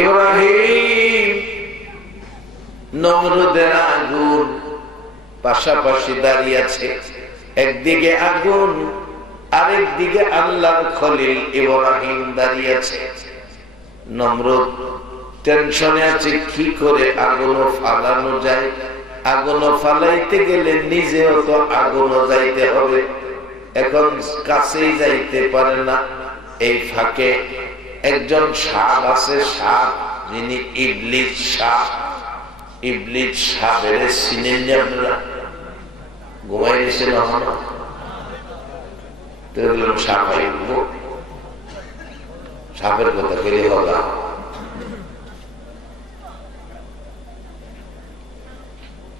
ইব্রাহিম নমরুদের আগুন পাশাপাশি দাঁড়িয়ে আছে। একদিকে আগুন, আরেক দিকে আল্লাহর খলিল ইব্রাহিম দাঁড়িয়ে আছে। নমরুদ টেনশনে আছে, কি করে আগুনও ফালানো যায়? আগুনও ফালাইতে গেলে নিজেও তো আগুনও যাইতে হবে। এখন কাছেই যাইতে পারে না। এই ফাঁকে একজন সাপ আছে সাপ যিনি ইবলিজ সাপ ইবলিজ সাপের চিনেন আপনারা? ঘুমাই গেছেন সাপ সাপের কথা পেলে হবে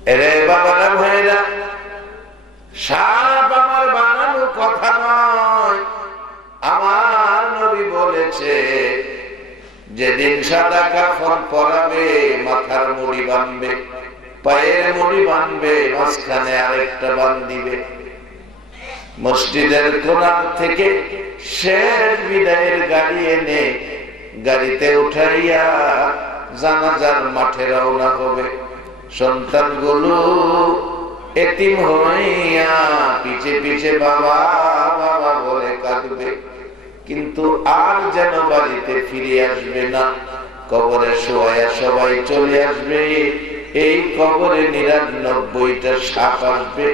এরে বাবারা ভাইরা সাপ আমার বানানো কথা নয় আমার নবী বলেছে যেদিন কাফন পরাবে মাথার মুড়ি বানবে, পায়ের মুড়ি বানবে, মাঝখানে আরেকটা বান দিবে। মসজিদের কোনার থেকে শেষ বিদায়ের গাড়ি এনে গাড়িতে উঠাইয়া জানাজার মাঠে রওনা হবে। সন্তানগুলো এতিম হইয়া পিছে পিছে বাবা বাবা বলে কাঁদবে। কিন্তু আর যেন বাড়িতে ফিরে আসবে না। কবরে শোয়া সবাই চলে আসবে। এই কবরে নিরানব্বইটা সাপ আসবে,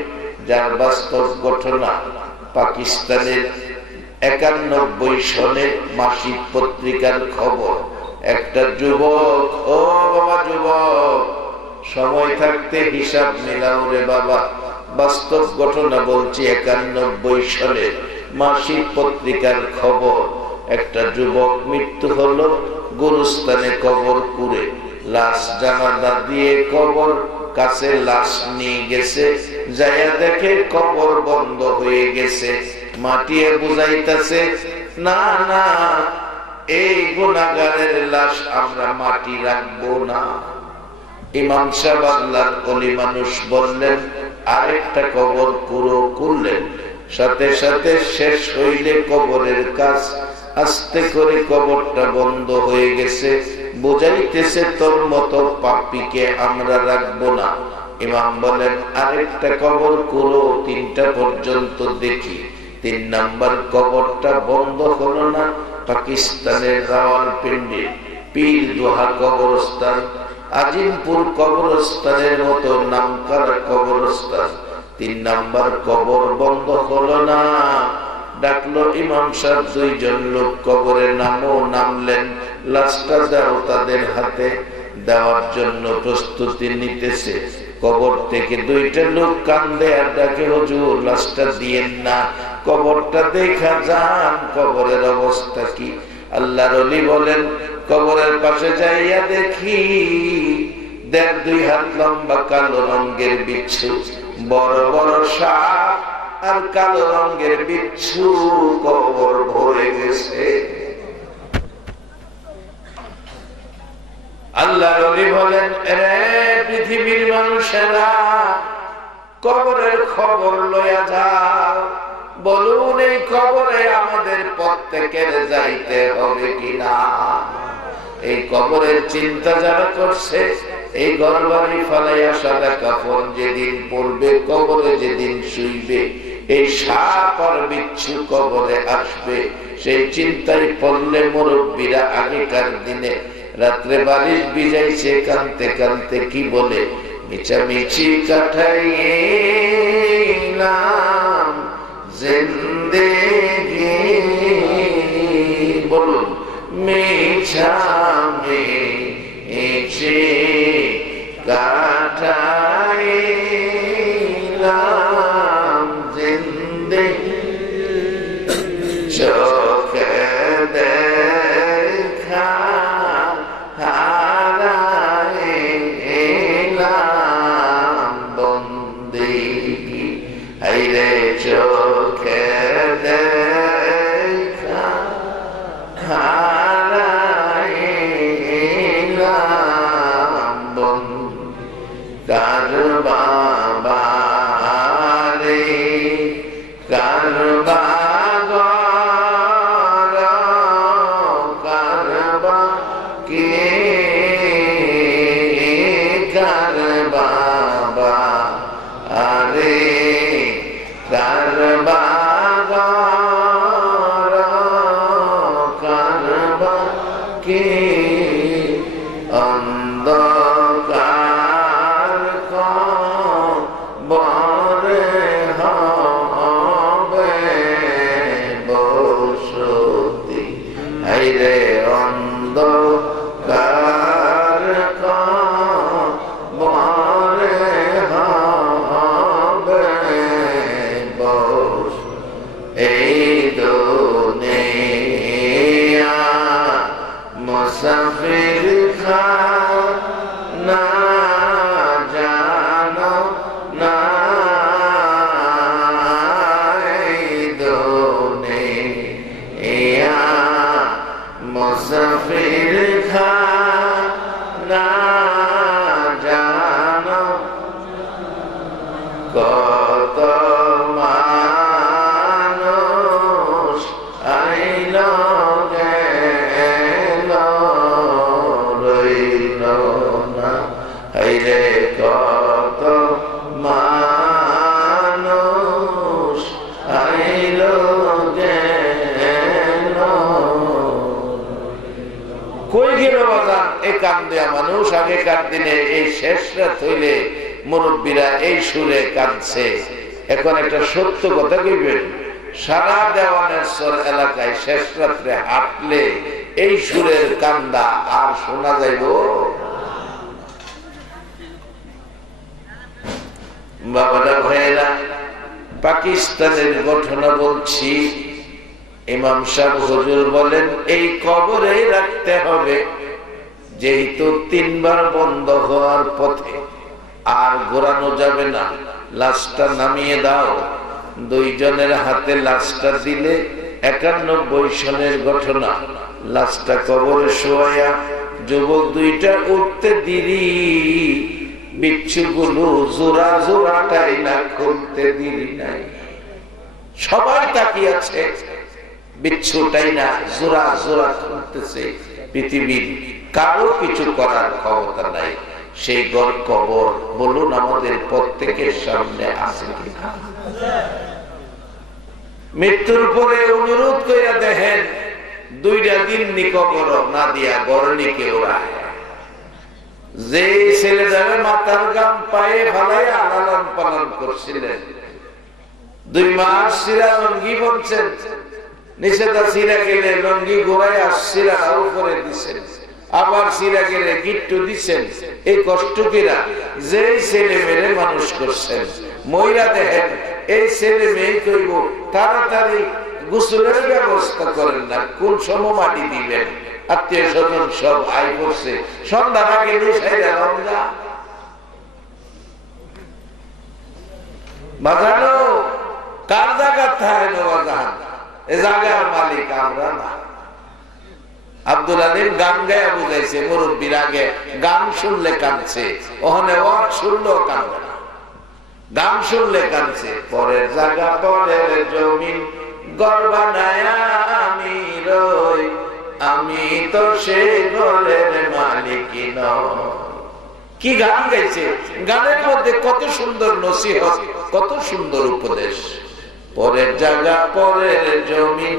যার বাস্তব ঘটনা পাকিস্তানের একানব্বই সনে মাসিক পত্রিকার খবর। একটা যুবক, ও বাবা যুবক, সময় থাকতে হিসাব মিলাও রে বাবা। বাস্তব ঘটনা বলছি একানব্বই সালে মাসিক পত্রিকার খবর। একটা যুবক মৃত্যু হলো গুরুস্থানে কবর কুড়ে লাশ জানাদা দিয়ে কবর কাছে লাশ নিয়ে গেছে, যাইয়া দেখে কবর বন্ধ হয়ে গেছে। মাটিয়ে বুঝাইতেছে, না না, এই গুণাগারের লাশ আমরা মাটি রাখব না। ইমাম সাহেব আল্লাহর অলি মানুষ বললেন, আরেকটা কবর পুরো করলেন, সাথে সাথে শেষ হইলে কবরের কাজ আস্তে করে কবরটা বন্ধ হয়ে গেছে। বুঝাইতেছে তোর মতো পাপিকে আমরা রাখব না। ইমাম বলেন, আরেকটা কবর করো, তিনটা পর্যন্ত দেখি। তিন নাম্বার কবরটা বন্ধ হলো না, পাকিস্তানের রাওয়ালপিন্ডি, পীর দোহা কবরস্থান, আজিমপুর কবরস্থানের মতো নামকার কবরস্থান। তিন নাম্বার কবর বন্ধ হলো না। ডাকলো ইমাম সাহেব, দুইজন লোক কবরে নামও নামলেন। লাশটা দাও তাদের হাতে দেওয়ার জন্য প্রস্তুতি নিতেছে। কবর থেকে দুইটা লোক কান্দে আর ডাকে, হজুর, লাশটা দিয়েন না। কবরটা দেখা যান, কবরের অবস্থা কি? আল্লাহ রলি বলেন, কবরের পাশে যাইয়া দেখি দেড় দুই হাত লম্বা কালো রঙের বিচ্ছু, বড় বড় সাপ আর কালো রঙের বিচ্ছু কবর ভরে গেছে। আল্লাহ রবি বলেন রে পৃথিবীর মানুষেরা, কবরের খবর লইয়া যাও। বলুন, এই কবরে আমাদের প্রত্যেকের যাইতে হবে কিনা? এই কবরের চিন্তা যারা করছে, এই গরবারি ফালাইয়া সাদা কাপড় যেদিন পড়বে, কবরে যেদিন শুইবে এই সাপ আর বিচ্ছু কবরে আসবে। সেই চিন্তায় পড়লে মুরব্বীরা আগেকার দিনে রাত্রে বালিশ বিজাইছে কানতে কানতে কি বলে? মিছামিছি কাঠাইয়ে নাম জিন্দেগি। বলুন মিছামে এসে কার মুসাফির মানুষ আগেকার দিনে এই শেষ রাত হইলে মুরব্বীরা এই সুরে কাঁদছে। এখন একটা সত্য কথা কইবেন, সারা দেওয়ানের এলাকায় শেষ রাত্রে হাঁটলে এই সুরের কান্দা আর শোনা যাইব? বাবারা ভাইয়েরা, পাকিস্তানের ঘটনা বলছি। ইমাম সাহেব হুজুর বলেন, এই কবরে রাখতে হবে। যেহেতু তিনবার বন্ধ হওয়ার পথে আর ঘোরানো যাবে না, লাশটা নামিয়ে দাও। দুইজনের হাতে লাশটা দিলে একানব্বই সনের ঘটনা। লাশটা কবরে শোয়া যুবক দুইটা উঠতে দিরি, বিচ্ছুগুলো জোড়া জোড়াটাই না খুলতে দিলি নাই। সবাই তাকিয়ে আছে বিচ্ছুটাই না জোড়া জোড়া খুলতেছে পৃথিবীর কারও কিছু করার ক্ষমতা নাই। সেই গড় কবর বলুন আমাদের প্রত্যেকের সামনে আছে কিনা। মৃত্যুর পরে অনুরোধ কইরা দেখেন, দুইটা দিন নিকবর না দিয়া গরনি কেউ যে ছেলে যাবে মাথার গাম পায়ে ফালাই আলালন পালন করছিলেন, দুই মাস সিরা লঙ্গি বলছেন নিষেধা সিরা গেলে লঙ্গি গোড়ায় আর সিরা উপরে দিচ্ছেন আবার সিরা গেলে গিট্টু দিচ্ছেন এই কষ্ট কিরা যে ছেলে মেরে মানুষ করছেন। মহিলা দেখেন, এই ছেলে মেয়ে কইব, তাড়াতাড়ি গোসলের ব্যবস্থা করেন না, কোন সময় মাটি দিবেন? আত্মীয় স্বজন সব আয় করছে সন্ধ্যার আগে নিশাইরা রমজা বাজানো কার জায়গা থাকে বাজান এ জায়গার মালিক আমরা না। আব্দুল আলীম গান গায়া বুঝাইছে, মুরব্বীর আগে গান শুনলে কাঁদছে, ওখানে ওয়াজ শুনলেও কাঁদবে না। গান শুনলে কাঁদছে, পরের জায়গা পরের জমিন গর্বানায় আমি রই, আমি তো সে ঘরের মালিক কি গান গাইছে? গানের মধ্যে কত সুন্দর নসিহত, কত সুন্দর উপদেশ। পরের জায়গা পরের জমিন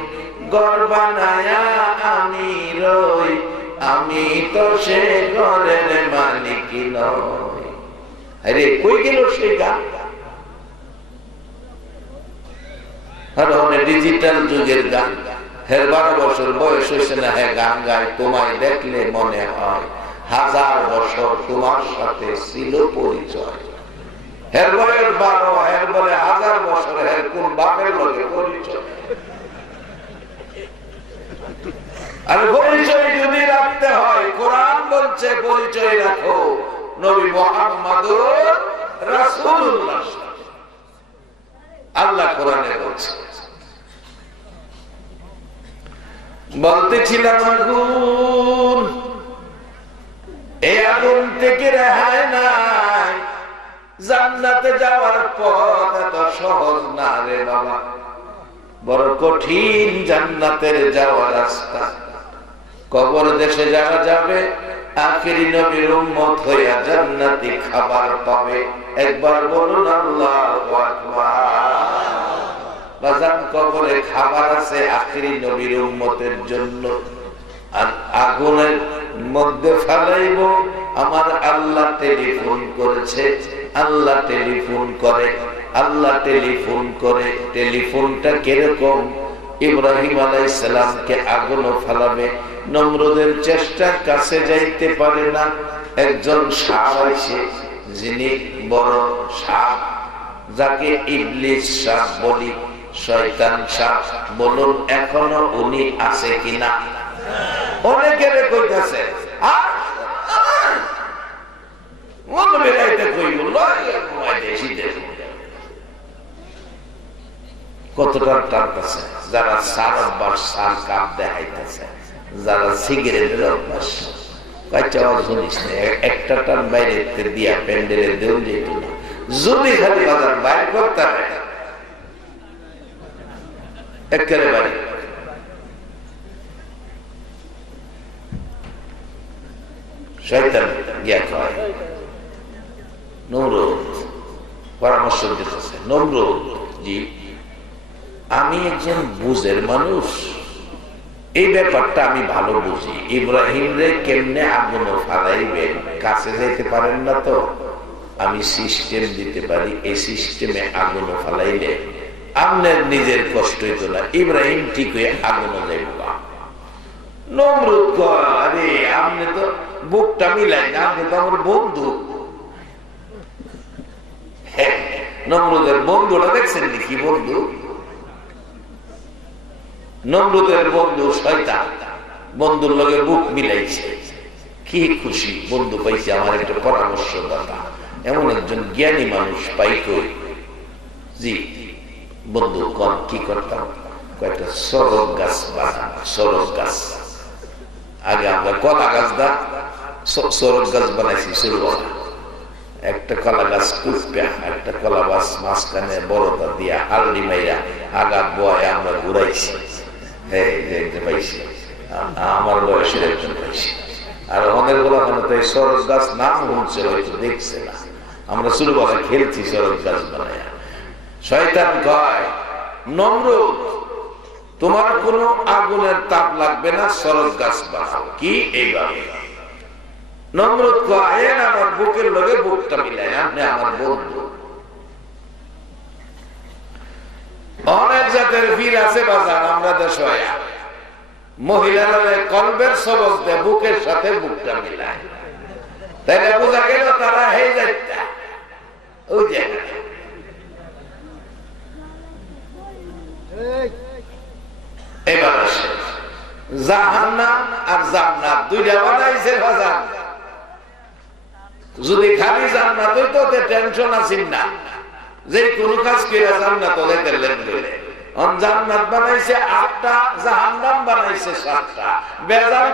গর্বানায়া রই আমি তো সে ঘরের মালিক নয় আরে, কই গেল সে গান ডিজিটাল যুগের গান হের বারো বছর বয়স হয়েছে না হ্যাঁ গান গায়, তোমায় দেখলে মনে হয় হাজার বছর তোমার সাথে ছিল পরিচয়। হের বয়স বারো, হের বলে হাজার বছর, হের কোন বাপের লগে পরিচয়? আর পরিচয় যদি রাখতে হয়, কোরআন বলছে পরিচয় রাখো। নবী মোহাম্মদ রাসূলুল্লাহ। আল্লাহ কোরআনে বলছে। বলতেছিলাম আগুন এই আগুন থেকে রেহাই নাই। জান্নাতে যাওয়ার পথ এত সহজ না রে বাবা। বড় কঠিন জান্নাতের যাওয়ার রাস্তা। কবর দেশে যারা যাবে, আখেরি নবীর উম্মত হইয়া জান্নাতি খাবার পাবে। একবার বলুন, আল্লাহ বাজান, কবরে খাবার আছে আখেরি নবীর উম্মতের জন্য। আর আগুনের মধ্যে ফেলাইব। আমার আল্লাহ টেলিফোন করেছে, আল্লাহ টেলিফোন করে, আল্লাহ টেলিফোন করে। টেলিফোনটা কীরকম? ইব্রাহিম আলাইসালামকে আগুনও ফেলাবে। নম্রদের চেষ্টার কাছে যাইতে পারে না। একজন সাপ আছে, যিনি বড় সাপ, যাকে ইবলিস সাপ বলি। শয়তান সাপ, বলুন এখনও উনি আছে কিনা? অনেকের কইতেছে কতটা কাছে? যারা সার সার কাপ দেখাইতেছে, যারা সিগারেটের অভ্যাস। একটা টান বাইরে দিয়া প্যান্ডেলের দেউল যেত যদি খালি বাজার বাইর করতে একেবারে। শয়তান গিয়া কয়, নমরুদ, পরামর্শ দিতেছে, নমরুদ, জি। আমি একজন বুঝের মানুষ। এই ব্যাপারটা আমি ভালো বুঝি। ইব্রাহিম রে কেমনে আগুন ফালাইবেন? কাছে যেতে পারেন না তো। আমি সিস্টেম দিতে পারি, এই সিস্টেমে আগুন ফালাইলে আপনার নিজের কষ্ট হইতো না। ইব্রাহিম ঠিক হয়ে আগুন যাইব নমরুদ আরে, আপনি তো বুকটা মিলাই না, আপনি তো আমার বন্ধু। নমরুদের বন্ধুটা দেখছেন কি বন্ধু? নমরুদের বন্ধু শয়তান। বন্ধুর লগে বুক মিলাইছে। কি খুশি বন্ধু পাইছে আমার একটা পরামর্শ দাতা। এমন একজন জ্ঞানী মানুষ পাই জি, বন্ধু, কন, কি করতাম? কয়েকটা সরব গাছ বানান সরব গাছ। আগে আমরা কলা গাছ দা সরব গাছ বানাইছি শুরুওয়ালা একটা কলা গাছ কুপা একটা কলা গাছ মাঝখানে বড়টা দিয়া হালডি মাইরা আগা বয় আমরা ঘুরাইছি। আমার বয়সের একজন পাইছি। আর অনেকগুলা মানে গাছ নাম শুনছে, হয়তো দেখছে না। আমরা খেলছি সরব গাছ বানায়। শয়তান কয়, নমরুদ, তোমার কোনো আগুনের তাপ লাগবে না সরব গাছ বানাও। কি এইভাবে নমরুদ কয়েন আমার বুকের লগে বুকটা মিলাই আপনি আমার বন্ধু। অনেক জাতের ভিড় আছে বাজার, আমরা দেশ মহিলারা কলবের সবজ দেয় বুকের সাথে বুকটা মিলায়। তাইলে বোঝা গেল তারা হয়ে যায় ওই জায়গায় এবার আসে। জাহান্নাম আর জান্নাত, দুইটা বানাইছে বাজার। যদি খালি জান্নাত হইতো টেনশন আছেন না। যে কোন কাজ করে জান্নাত তেলেন করে জান্নাত বানাইছে আটটা, জাহান্নাম বানাইছে সাতটা।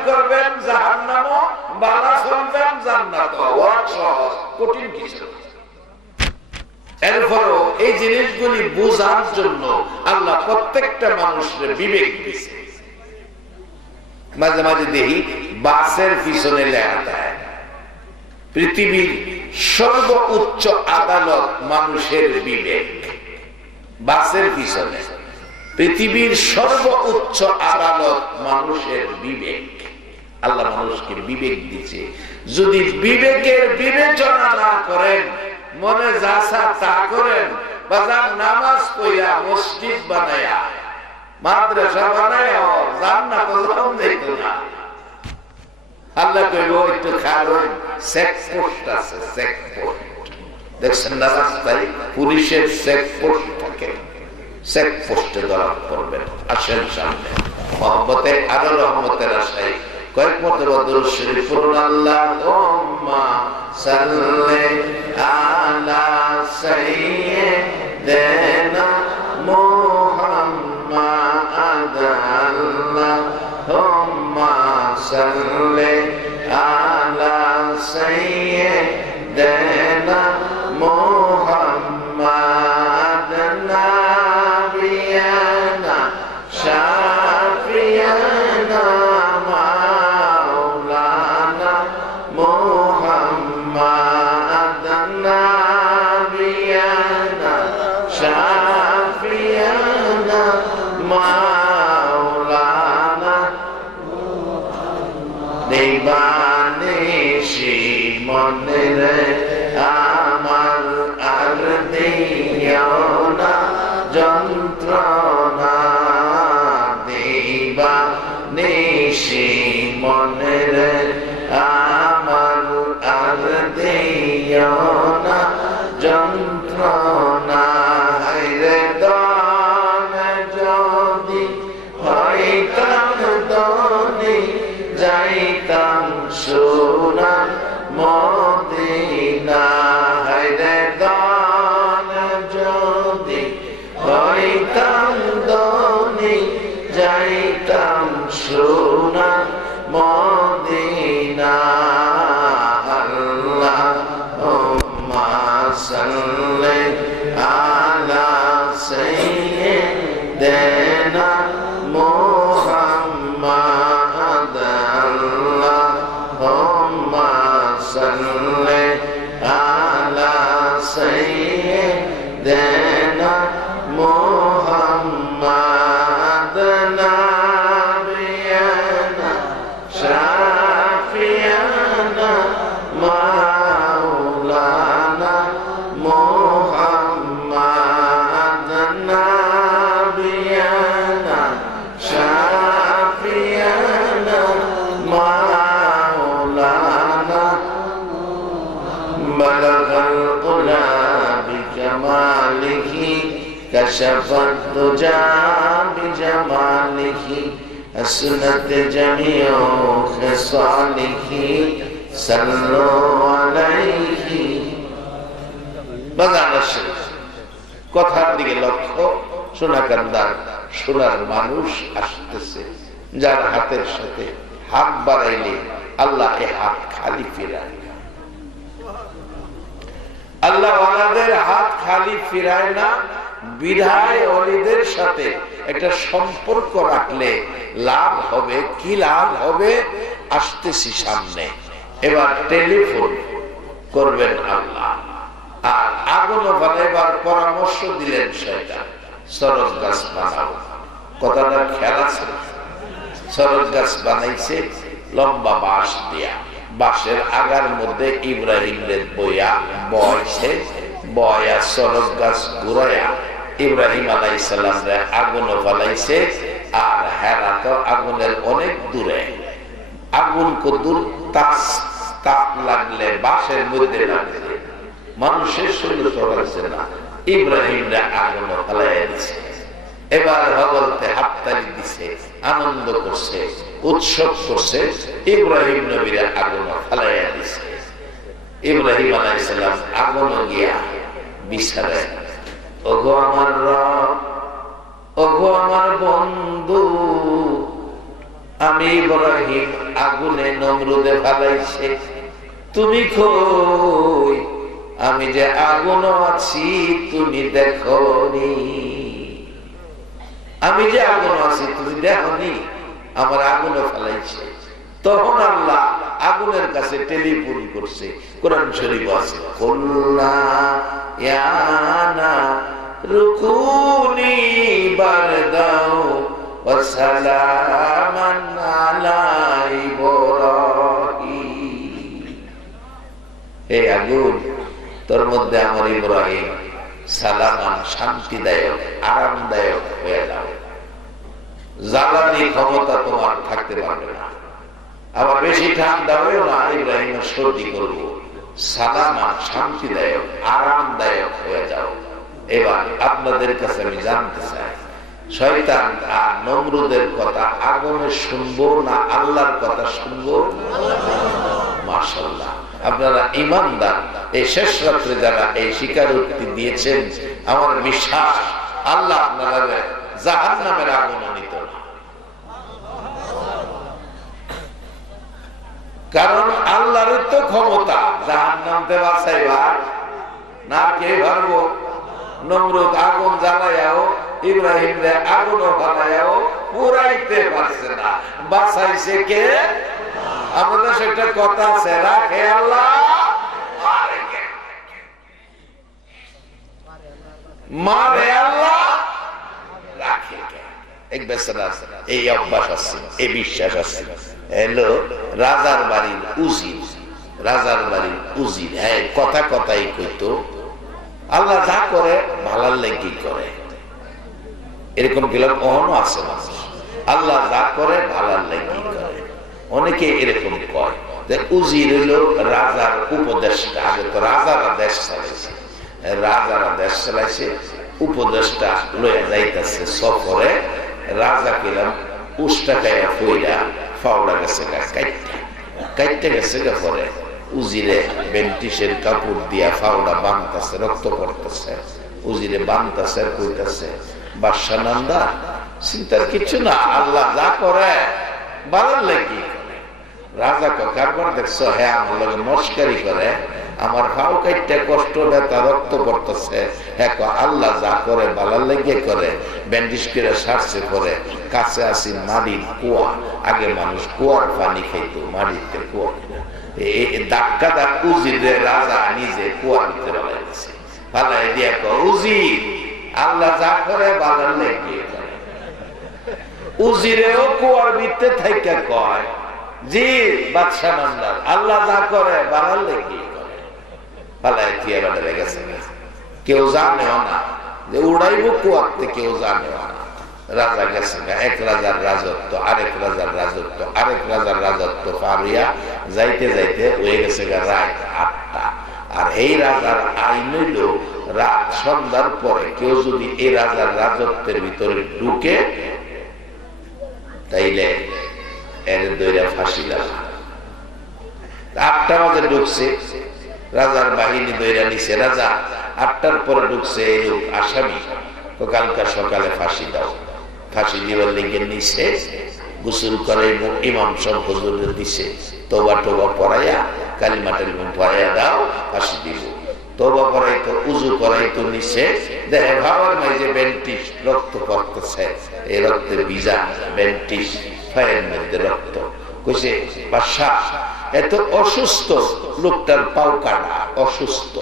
করবেন, জাহান্নামও বালা শুনবেন, জান্নাত কঠিন কিছু এরপরও এই জিনিসগুলি বোঝার জন্য আল্লাহ প্রত্যেকটা মানুষের বিবেক দিছে। মাঝে মাঝে দেখি বাসের পিছনে লেখা দেয় পৃথিবীর সর্ব উচ্চ আদালত মানুষের বিবেক। বাসের পিছনে। পৃথিবীর সর্ব উচ্চ আদালত মানুষের বিবেক। আল্লাহ মানুষকে বিবেক দিচ্ছে যদি বিবেকের বিবেচনা না করেন, মনে যাসা তা করেন, বাজার নামাজ পইয়া মসজিদ বানায়া মাদ্রাসা বানায়া জান্নাত দেখতো না। আল্লাহ কইব একটু খারুন চেকপোস্ট আছে দেখছেন না রাস্তায় পুলিশের চেকপোস্ট থাকে। চেকপোস্টে ধরা করবেন আসেন সামনে। মহব্বতে, আরও রহমতের আশায়। কয়েক মতো বদর শরীফ আল্লাহুম্মা সাল্লি আলা সাইয়্যিদিনা মুহাম্মাদ আল্লাহুম্মা। আলা সাইয়্যিদিনা মুহাম্মাদ। كشف الدجى بجماله حسنت جميع خصاله صلوا عليه বাজার কথার দিকে লক্ষ্য সোনা কান্দার সোনার মানুষ আসতেছে যার হাতের সাথে হাত বাড়াইলে আল্লাহ এ হাত খালি ফিরায় আল্লাহ ওয়ালাদের হাত খালি ফিরায় না বিধায় অলিদের সাথে একটা সম্পর্ক রাখলে লাভ হবে, কি লাভ হবে? আসতেছি সামনে। এবার টেলিফোন করবেন আল্লাহ। আর আগুন বানাইবার পরামর্শ দিলেন শয়তান। সরজ গাছ বানাও। কথাটা খেয়াল আছে? সরজ গাছ বানাইছে, লম্বা বাঁশ দিয়া। বাঁশের আগার মধ্যে ইব্রাহিমের বইয়া বয়সে বয়া সরজ গাছ ঘুরাইয়া ইব্রাহিম আলাই ফালাইছে আর হেরা তো আগুনের অনেক দূরে। আগুন তাপ লাগলে বাঁশের মধ্যে মানুষের শরীর চলাচ্ছে না। ইব্রাহিম আগুন ফালাইছে এবার হগলতে হাততালি দিছে, আনন্দ করছে, উৎসব করছে, ইব্রাহিম নবীর আগুন ফালাইয়া দিছে। ইব্রাহিম আলাইসালাম আগুন গিয়া বিচারে ওগো আমার ওগো আমার বন্ধু, আমি ইব্রাহিম আগুনে নমরুদে ফালাইছে। তুমি কই? আমি যে আগুন আছি, তুমি দেখো আমি যে আগুন আছি, তুমি দেখনি? আমার আগুনে ফেলাইছে। তখন আল্লাহ আগুনের কাছে টেলিফোন করছে, কোরআন শরীফ আছে কল্লা রুকুনি বারদাও ওয়াসালামান আলা ইব্রাহিম। আগুন, তোর মধ্যে আমার ইব্রাহিম সালামান শান্তিদায়ক, আরামদায়ক হয়ে যাও জ্বালানি ক্ষমতা তোমার থাকতে পারবে না। আবার বেশি ঠান্ডা হয়েও না ইব্রাহিম সর্দি করব। সালামান শান্তিদায়ক, আরামদায়ক হয়ে যাও। এবার আপনাদের কাছে আমি জানতে চাই, শয়তান আর নমরুদের কথা আগুনে শুনব না আল্লাহর কথা শুনব? মাসাল্লাহ আপনারা ইমানদার, এই শেষ রাত্রে যারা এই স্বীকারোক্তি দিয়েছেন, আমার বিশ্বাস, আল্লাহ আপনারা জাহান নামের আগুন নিত না কারণ আল্লাহর তো ক্ষমতা। জাহান নামতে বাঁচাইবার না কে ভাববো নমরুদ আগুন জ্বালাইয়াও ইব্রাহিম রে আগুন পুরাইতে পারছে না। কে? আমাদের সেটা কথা আছে, রাখে আল্লাহ মারে আল্লাহ। এক এই অভ্যাস আছে, এই বিশ্বাস আছে। এলো রাজার বাড়ির উজির, রাজার বাড়ির উজির। হ্যাঁ কথা কথাই কইতো, আল্লাহ যা করে ভালার করে। এরকম গেলাম অহনও আছে আল্লাহ যা করে ভালার লেগে করে। অনেকে এরকম কয় যে উজির হলো রাজার উপদেশটা আগে তো রাজারা দেশ চালাইছে। রাজারা দেশ চালাইছে উপদেশটা লইয়া যাইতেছে সফরে। রাজা পেলাম উষ্টা খাইয়া ফইরা ফাওড়া গেছে গা কাইটটা কাইটটা গেছে গা পরে উজিরে বেন্টিসের কাপড় দিয়া ফাওড়া বানতেছে রক্ত পড়তেছে উজিরে বানতেছে কইতাছে বাদশা নন্দা চিন্তার কিছু না আল্লাহ যা করে ভালো লাগি রাজা কারবার দেখছ হ্যাঁ আমার লগে মস্কারি করে আমার ভাও কাইটটা কষ্ট ব্যথা রক্ত পড়তেছে। হ্যাঁ আল্লাহ যা করে বালার লেগে করে ব্যান্ডিস করে সারছে করে কাছে আসি মাটির কুয়া। আগে মানুষ কুয়ার পানি খাইতো মাটিতে কুয়া। ধাক্কা দাগ উজিরে রাজা নিজে দিয়া আল্লাহ যা করে বালার লেগে উজিরেও কুয়ার ভিতরে থাইকা কয়, জি, বাদশাহ আল্লাহ যা করে বানার লেগে। পালায় গেছে। কেউ জানেও না যে কুয়াতে কেউ জানেও না। রাজা গেছে এক রাজার রাজত্ব, আরেক রাজার রাজত্ব, আরেক রাজার রাজত্ব পারিয়া যাইতে যাইতে হয়ে গেছে রাত আটটা। আর এই রাজার আইন হইল সন্ধ্যার পরে কেউ যদি এই রাজার রাজত্বের ভিতরে ঢুকে, তাইলে এর দইরা ফাঁসি দেওয়া। আটটা বাজে ঢুকছে। রাজার বাহিনী দৈরা নিছে, রাজা, আটটার পরে ঢুকছে এই লোক, আসামি। তো কালকা সকালে ফাঁসি দাও। ফাঁসি দিবার লিগে নিছে, গোসল করে ইমাম সব হুজুরে দিছে, তোবা, টোবা পড়াইয়া কালিমা টালিমা পড়াইয়া দাও, ফাঁসি দিব। তোবা পড়াই তো, উজু করাই তো নিছে। দেহে ভাবার মাঝে বেন্টিস রক্ত পড়তেছে, এই রক্তের বিজা বেন্টিস পায়ের মধ্যে রক্ত। কইছে বাদশা এত অসুস্থ লোকটার পাও কাটা অসুস্থ।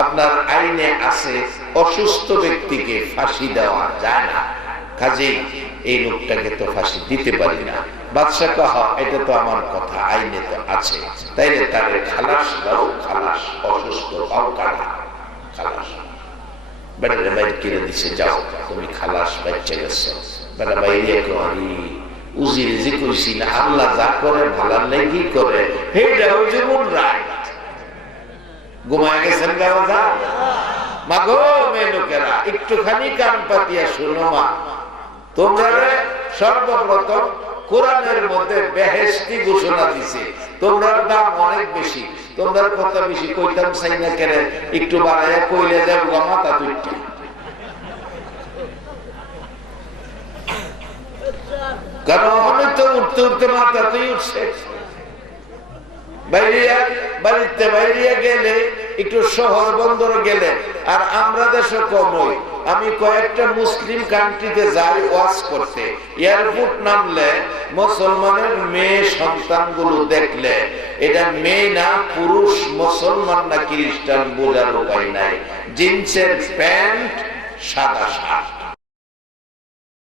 আপনার আইনে আছে, অসুস্থ ব্যক্তিকে ফাঁসি দেওয়া যায় না। কাজেই এই লোকটাকে তো ফাঁসি দিতে পারি না। বাদশা কহা, এটা তো আমার কথা, আইনে তো আছে। তাইলে তারে খালাস দাও, খালাস, অসুস্থ পাও কাটা খালাস বাইরে কিনে দিছে, যাও, তুমি খালাস বাচ্চা গেছো। বেড়া বাইরে উজির যে আল্লাহ যা করে ভালার করে। যেমন রায় ঘুমায় গেছেন গাওয়া মা গো মেয়ে লোকেরা, একটুখানি কান পাতিয়া শুনো মা। তোমরা সর্বপ্রথম কোরআনের মধ্যে বেহেস্তি ঘোষণা দিছে। তোমরা দাম অনেক বেশি। তোমরা কত বেশি কইতাম চাই না কেন? একটু বাড়াইয়া কইলে দেব মাথা তুইটা আমি কয়েকটা মুসলিম কান্ট্রিতে যাই ওয়াজ করতে। এয়ারপোর্ট নামলে মুসলমানের মেয়ে সন্তানগুলো দেখলে, এটা মেয়ে না, পুরুষ, মুসলমান না খ্রিস্টান বোঝার উপায় নাই। জিন্সের প্যান্ট, সাদা শার্ট।